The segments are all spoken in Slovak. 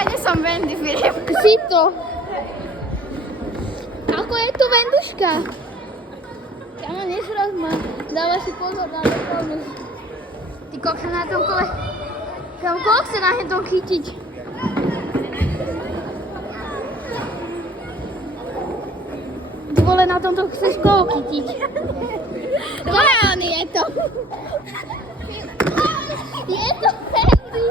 ja nie som Wendy, Filip. Si to. Ako je tu Venduška? Kamo, nesraz ma. Dávaj si pozor na to. Ty koksa na tom kole. Kamo, koľko chce na tom chytiť? Ty vole, na tomto chceš koho chytiť? Leon je to. Je to Wendy.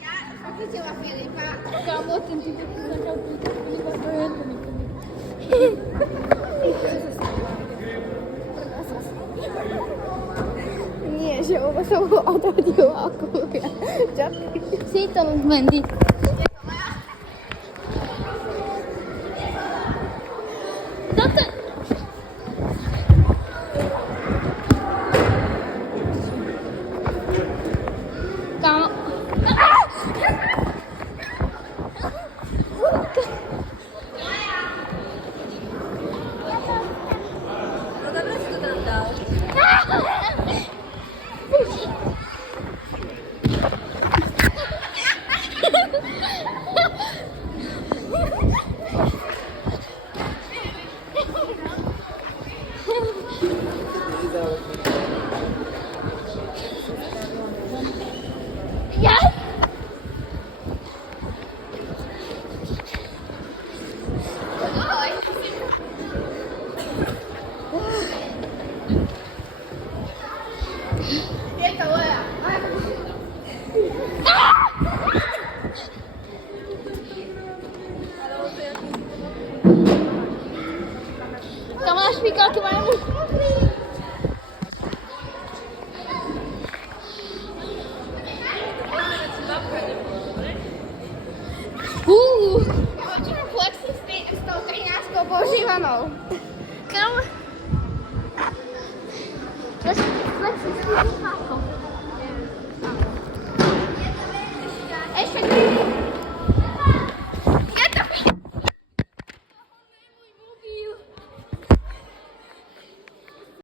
Ja chytila Filipa. Kamo, ten ty začal chytiť Filipa, to je to nikdy. Nie, že ona sa mu odhodila okulka. Si to, Wendy. Toto... Kamo... Yes! Je to Lea. Tam máš špikalky majú. Počujem flexi s tou 13 používanou. Kam? Flexi s tým.